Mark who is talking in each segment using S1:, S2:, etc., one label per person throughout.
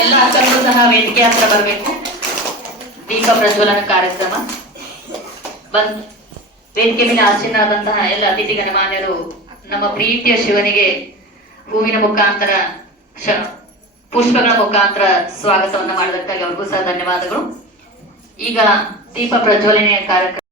S1: ಎಲ್ಲ ಆಚರಣೆ ಸಹ ವೇದಿಕೆ ಹತ್ರ ಬರಬೇಕು ದೀಪ ಪ್ರಜ್ವಲನ ಕಾರ್ಯಕ್ರಮ. ಬಂದ್ ವೇದಿಕೆ ಮೇಲೆ ಆಸೀನರಾದಂತಹ ಎಲ್ಲ ಅತಿಥಿ ಗಣಮಾನ್ಯರು ನಮ್ಮ ಪ್ರೀತಿಯ ಶಿವನಿಗೆ ಹೂವಿನ ಮುಖಾಂತರ ಪುಷ್ಪಗಳ ಮುಖಾಂತರ ಸ್ವಾಗತವನ್ನ ಮಾಡಿದಕ್ಕಾಗಿ ಅವ್ರಿಗೂ ಸಹ ಧನ್ಯವಾದಗಳು. ಈಗ ದೀಪ ಪ್ರಜ್ವಲನೆಯ ಕಾರ್ಯಕ್ರಮ.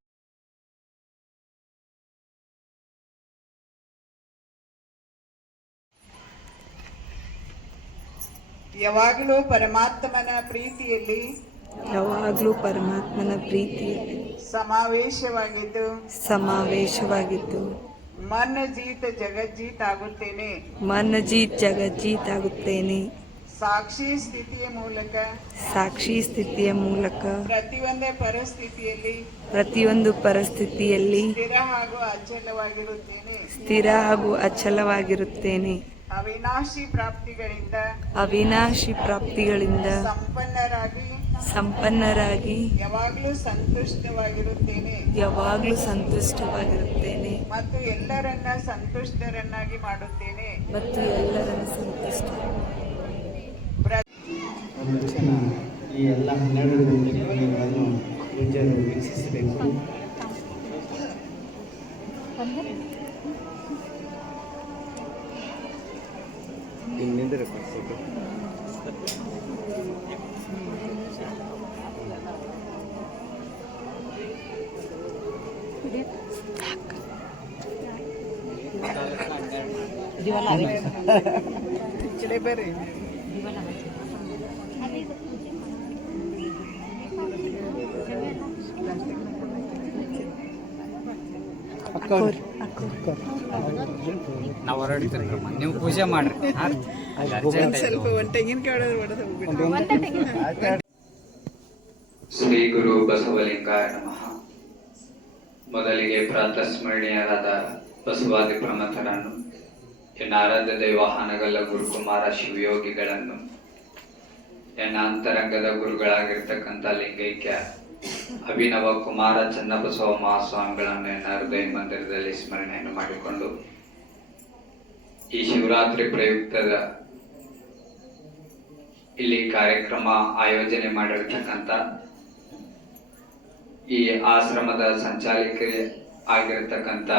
S2: ಯಾವಾಗಲೂ ಪರಮಾತ್ಮನ ಪ್ರೀತಿಯಲ್ಲಿ
S3: ಯಾವಾಗಲೂ ಪರಮಾತ್ಮನ ಪ್ರೀತಿ
S2: ಸಮಾವೇಶವಾಗಿದ್ದು
S3: ಸಮಾವೇಶವಾಗಿದ್ದು
S2: ಮನಜೀತ ಜೀತ್ ಜಗಜ್ಜೀತ್ ಆಗುತ್ತೇನೆ.
S3: ಮನ ಜೀತ್ ಜಗಜ್ಜೀತ್ ಆಗುತ್ತೇನೆ.
S2: ಸಾಕ್ಷಿ ಸ್ಥಿತಿಯ ಮೂಲಕ
S3: ಸಾಕ್ಷಿ ಸ್ಥಿತಿಯ ಮೂಲಕ
S2: ಪ್ರತಿಯೊಂದೇ ಪರಿಸ್ಥಿತಿಯಲ್ಲಿ
S3: ಪ್ರತಿಯೊಂದು ಪರಿಸ್ಥಿತಿಯಲ್ಲಿ
S2: ಸ್ಥಿರ ಹಾಗೂ ಅಚಲವಾಗಿರುತ್ತೇನೆ.
S3: ಸ್ಥಿರ ಹಾಗೂ ಅಚಲವಾಗಿರುತ್ತೇನೆ.
S2: ಅವಿನಾಶಿ ಪ್ರಾಪ್ತಿಗಳಿಂದ
S3: ಅವಿನಾಶಿ ಪ್ರಾಪ್ತಿಗಳಿಂದ
S2: ಸಂಪನ್ನರಾಗಿ
S3: ಸಂಪನ್ನರಾಗಿ
S2: ಯಾವಾಗಲೂ ಸಂತುಷ್ಟವಾಗಿರುತ್ತೇನೆ.
S3: ಯಾವಾಗಲೂ ಸಂತುಷ್ಟವಾಗಿರುತ್ತೇನೆ.
S2: ಮತ್ತು ಎಲ್ಲರನ್ನ ಸಂತುಷ್ಟರನ್ನಾಗಿ ಮಾಡುತ್ತೇನೆ.
S3: ಮತ್ತು ಎಲ್ಲರನ್ನ ಸಂತುಷ್ಟ
S4: ಈ ಎಲ್ಲ ಹನ್ನೆರಡು ಪೂಜ್ಯರು ವೀಕ್ಷಿಸಬೇಕು.
S3: ಅಕ್ಕೋರ್
S5: ನಾವು ಹೊರಡ್ತೀರಿ ನೀವು ಪೂಜೆ ಮಾಡ್ರಿ?
S2: ಸ್ವಲ್ಪ ಒಂದು ತೆಂಗಿನಕಾಯಿ
S6: ಶ್ರೀ ಗುರು ಬಸವಲಿಂಗಾಯ ನಮಃ. ಮೊದಲಿಗೆ ಪ್ರಾತಸ್ಮರಣೀಯರಾದ ಬಸವಾದಿ ಪ್ರಮಥರನ್ನು ಆರಾಧ್ಯ ದೈವ ಹಾನಗಲ್ಲ ಗುರುಕುಮಾರ ಶಿವಯೋಗಿಗಳನ್ನು ಎನ್ನ ಅಂತರಂಗದ ಗುರುಗಳಾಗಿರ್ತಕ್ಕಂಥ ಲಿಂಗೈಕ್ಯ ಅಭಿನವ ಕುಮಾರ ಚನ್ನಬಸವ ಮಹಾಸ್ವಾಮಿಗಳನ್ನು ಎನ್ನ ಹೃದಯ ಮಂದಿರದಲ್ಲಿ ಸ್ಮರಣೆಯನ್ನು ಮಾಡಿಕೊಂಡು, ಈ ಶಿವರಾತ್ರಿ ಪ್ರಯುಕ್ತದ ಇಲ್ಲಿ ಕಾರ್ಯಕ್ರಮ ಆಯೋಜನೆ ಮಾಡಿರ್ತಕ್ಕಂಥ ಈ ಆಶ್ರಮದ ಸಂಚಾಲಕರೇ ಆಗಿರತಕ್ಕಂಥ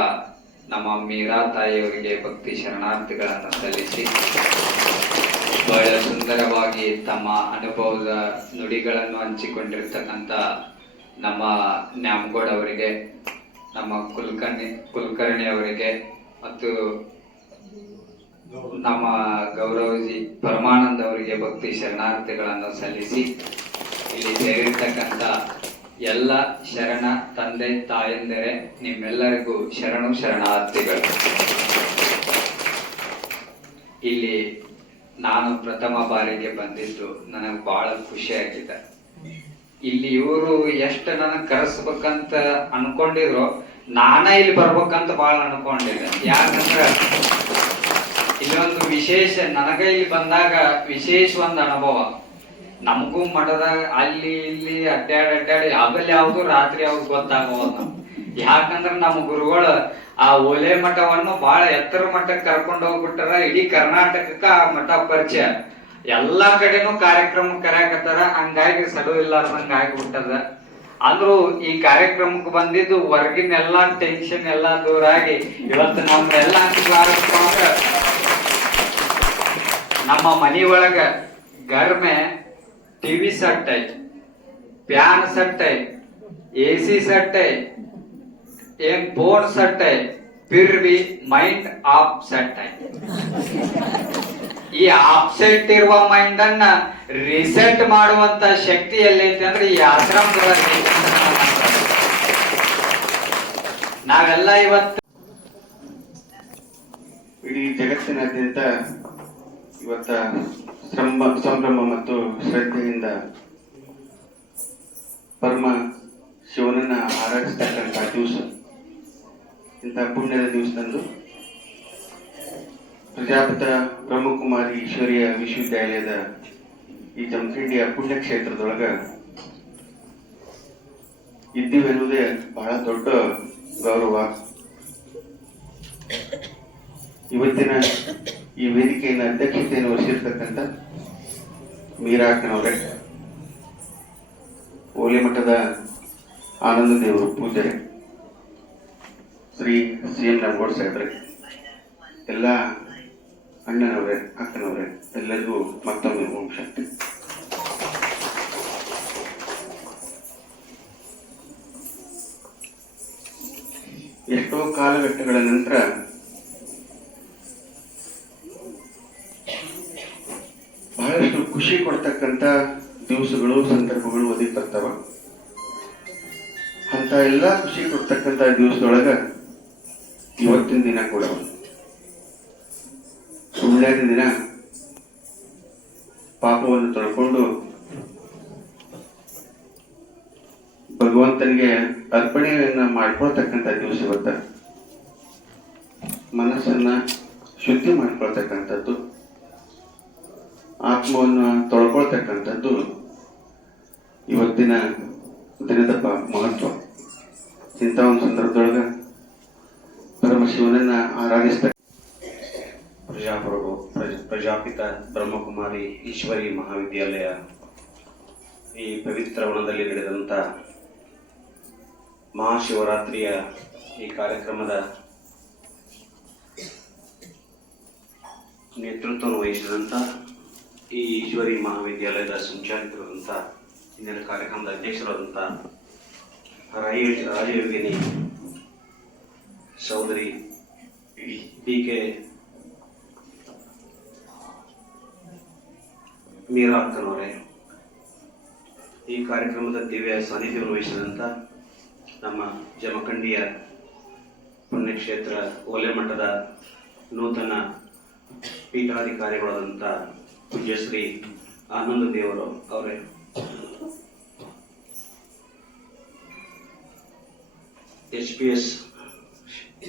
S6: ನಮ್ಮ ಮೀರಾ ತಾಯಿಯವರಿಗೆ ಭಕ್ತಿ ಶರಣಾರ್ಥಿಗಳನ್ನು ಸಲ್ಲಿಸಿ ಬಹಳ ಸುಂದರವಾಗಿ ತಮ್ಮ ಅನುಭವದ ನುಡಿಗಳನ್ನು ಹಂಚಿಕೊಂಡಿರ್ತಕ್ಕಂಥ ನಮ್ಮ ನ್ಯಾಮಗೌಡ್ ಅವರಿಗೆ, ನಮ್ಮ ಕುಲ್ಕರ್ಣಿ, ಕುಲಕರ್ಣಿ ಅವರಿಗೆ ಮತ್ತು ನಮ್ಮ ಗೌರವಜಿ ಪರಮಾನಂದ ಅವರಿಗೆ ಭಕ್ತಿ ಶರಣಾರ್ಥಿಗಳನ್ನು ಸಲ್ಲಿಸಿ ಇಲ್ಲಿ ಸೇರಿರ್ತಕ್ಕಂಥ ಎಲ್ಲ ಶರಣ ತಂದೆ ತಾಯಂದರೆ, ನಿಮ್ಮೆಲ್ಲರಿಗೂ ಶರಣು ಶರಣಾರ್ಥಿಗಳು. ಇಲ್ಲಿ ನಾನು ಪ್ರಥಮ ಬಾರಿಗೆ ಬಂದಿದ್ದು ನನಗೆ ಬಹಳ ಖುಷಿಯಾಗಿದೆ. ಇಲ್ಲಿ ಇವರು ಎಷ್ಟು ನನಗೆ ಕರೆಸ್ಬೇಕಂತ ಅನ್ಕೊಂಡಿದ್ರು, ನಾನೇ ಇಲ್ಲಿ ಬರ್ಬೇಕಂತ ಬಹಳ ಅನ್ಕೊಂಡಿದ್ದೆ. ಯಾಕಂದ್ರೆ ಇಲ್ಲೊಂದು ವಿಶೇಷ, ನನಗ ಇಲ್ಲಿ ಬಂದಾಗ ವಿಶೇಷ ಒಂದು ಅನುಭವ. ನಮಗೂ ಮಠದಾಗ ಅಲ್ಲಿ ಇಲ್ಲಿ ಅಡ್ಡಾಡಿ ಅಡ್ಡಾಡಿ ಹಗಲ್ ಯಾವ್ದು ರಾತ್ರಿ ಯಾವ್ದು ಗೊತ್ತಾಗವಲ್ಲ ಯಾಕಂದ್ರ ನಮ್ಮ ಗುರುಗಳು ಆ ಒಲೆ ಮಠವನ್ನು ಬಹಳ ಎತ್ತರ ಮಟ್ಟಕ್ಕೆ ಕರ್ಕೊಂಡು ಹೋಗ್ಬಿಟ್ಟಾರ. ಇಡೀ ಕರ್ನಾಟಕಕ್ಕ ಆ ಮಠ ಪರಿಚಯ. ಎಲ್ಲಾ ಕಡೆನೂ ಕಾರ್ಯಕ್ರಮ ಕರ್ಯಾಕತ್ತಾರ. ಹಂಗಾಗಿ ಸಡು ಇಲ್ಲಾರ್ದಂಗ ಆಗ್ಬಿಟ್ಟದ. ಅಂದ್ರೂ ಈ ಕಾರ್ಯಕ್ರಮಕ್ಕೆ ಬಂದಿದ್ದು ಹೊರಗಿನ ಎಲ್ಲಾ ಟೆನ್ಷನ್ ಎಲ್ಲಾ ದೂರ ಆಗಿ ಇವತ್ತು ಕಾರ್ಯಕ್ರಮ ನಮ್ಮ ಮನಿ ಒಳಗ ಗರ್ಮೆ ಟಿವಿ ಸೆಟ್ है ಫ್ಯಾನ್ ಸೆಟ್ है ಎ ಸಿ ಸೆಟ್ एक ಏನ್ सेट ಸೆಟ್ ಐತಿ ಫಿರ್ ಬಿ ಮೈಂಡ್ ಆಫ್ ಸೆಟ್ ಐತಿ ಈ ಆಫ್ಸೆಟ್ ಇರುವ ಮೈಂಡ್ ಅನ್ನ ರಿಸೆಟ್ ಮಾಡುವಂತ ಶಕ್ತಿ ಎಲ್ಲೈತಿ ಅಂದ್ರೆ ಈ ಆಶ್ರಮದಲ್ಲಿ. ನಾವೆಲ್ಲ ಇವತ್ತು
S7: ಇಡೀ ಜಗತ್ತಿನಾದ್ಯಂತ ಇವತ್ತ ಸಂಭ್ರಮ ಸಂಭ್ರಮ ಮತ್ತು ಶ್ರದ್ಧೆಯಿಂದ ಪರಮ ಶಿವನನ್ನ ಆರಾಧಿಸ್ತಕ್ಕಂಥ ದಿವಸ. ಇಂಥ ಪುಣ್ಯದ ದಿವಸದಂದು ಪ್ರಜಾಪಿತ ಬ್ರಹ್ಮಕುಮಾರಿ ಈಶ್ವರಿಯ ವಿಶ್ವವಿದ್ಯಾಲಯದ ಈ ಜಮಖಂಡಿಯ ಪುಣ್ಯಕ್ಷೇತ್ರದೊಳಗ ಇದ್ದೀವೆನ್ನುವುದೇ ಬಹಳ ದೊಡ್ಡ ಗೌರವ. ಇವತ್ತಿನ ಈ ವೇದಿಕೆಯನ್ನು ಅಧ್ಯಕ್ಷತೆಯನ್ನು ವಹಿಸಿರ್ತಕ್ಕಂಥ ಮೀರಾಕನವರೇ ಓಲಿಮಠದ ಆನಂದ ದೇವರು ಪೂಜಾರಿ ಶ್ರೀ ಸಿ ಎಂ ನರಗೋಡ್ ಸಾಹೇಬ್ರೆ, ಎಲ್ಲ ಅಣ್ಣನವರೇ, ಅಕ್ಕನವರೇ, ಎಲ್ಲರಿಗೂ ಮತ್ತೊಮ್ಮೆ ಓಂ ಶಕ್ತಿ ಎಷ್ಟೋ ಕಾಲಘಟ್ಟಗಳ ನಂತರ ಖುಷಿ ಕೊಡ್ತಕ್ಕಂಥ ದಿವಸಗಳು, ಸಂದರ್ಭಗಳು ಒದಗಿ ಬರ್ತಾವ ಅಂತ ಎಲ್ಲ ಖುಷಿ ಕೊಡ್ತಕ್ಕಂಥ ದಿವಸದೊಳಗ ಇವತ್ತಿನ ದಿನ ಕೂಡ. ಸುಳ್ಳಿನ ದಿನ ಪಾಪವನ್ನು ತೊಳ್ಕೊಂಡು ಭಗವಂತನಿಗೆ ಅರ್ಪಣೆಯನ್ನ ಮಾಡ್ಕೊಳ್ತಕ್ಕಂಥ ದಿವಸ ಇವತ್ತ. ಮನಸ್ಸನ್ನ ಶುದ್ಧಿ ಮಾಡ್ಕೊಳ್ತಕ್ಕಂಥದ್ದು. ಆತ್ಮವನ್ನು ತೊಳ್ಕೊಳ್ತಕ್ಕಂಥದ್ದು ಇವತ್ತಿನ ದಿನದ ಮಹತ್ವ. ಇಂಥ ಒಂದು ಸಂದರ್ಭದೊಳಗ ಪರಮಶಿವನನ್ನ ಆರಾಧಿಸ್ತ
S8: ಪ್ರಜಾಪ್ರಭು, ಪ್ರಜ, ಪ್ರಜಾಪಿತ ಬ್ರಹ್ಮಕುಮಾರಿ ಈಶ್ವರಿ ಮಹಾವಿದ್ಯಾಲಯ ಈ ಪವಿತ್ರ ವನದಲ್ಲಿ ನಡೆದಂಥ ಮಹಾಶಿವರಾತ್ರಿಯ ಈ ಕಾರ್ಯಕ್ರಮದ ನೇತೃತ್ವವನ್ನು ವಹಿಸಿದಂಥ ಈ ಈಶ್ವರಿ ಮಹಾವಿದ್ಯಾಲಯದ ಸಂಚಾಲಕರಾದಂಥ ಇಂದಿನ ಕಾರ್ಯಕ್ರಮದ ಅಧ್ಯಕ್ಷರಾದಂಥ ರಾಯ, ರಾಜಯೋಗಿನಿ ಸಹೋದರಿ ಬಿ ಕೆ ಮೀರಾ ಅಕ್ಕನವರೇ ಈ ಕಾರ್ಯಕ್ರಮದ ದಿವ್ಯ ಸಾನ್ನಿಧ್ಯವನ್ನು ವಹಿಸಿದಂಥ ನಮ್ಮ ಜಮಖಂಡಿಯ ಪುಣ್ಯಕ್ಷೇತ್ರ ಓಲೆ ಮಠದ ನೂತನ ಪೀಠಾಧಿಕಾರಿಗಳಾದಂಥ ಪೂಜ್ಯಶ್ರೀ ಆನಂದ ದೇವರು ಅವರೇ. H P S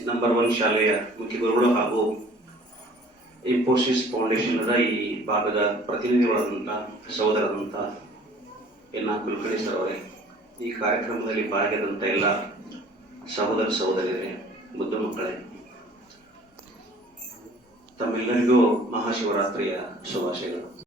S8: number one ಶಾಲೆಯ ಮುಖ್ಯ ಗುರುಗಳು ಹಾಗೂ ಇನ್ಫೋಸಿಸ್ ಫೌಂಡೇಶನ್ದ ಈ ಭಾಗದ ಪ್ರತಿನಿಧಿಗಳಾದಂಥ ಸಹೋದರದಂಥ ಎನ್ ಆರ್ ಕುಲಕರ್ಣಿ ಸರ್ ಅವರೇ, ಈ ಕಾರ್ಯಕ್ರಮದಲ್ಲಿ ಭಾಗಿಯಾದಂಥ ಎಲ್ಲ ಸಹೋದರ ಸಹೋದರಿಯರೇ, ಮುದ್ದು ಮಕ್ಕಳೇ ತಮ್ಮೆಲ್ಲರಿಗೂ ಮಹಾಶಿವರಾತ್ರಿಯ ಶುಭಾಶಯಗಳು.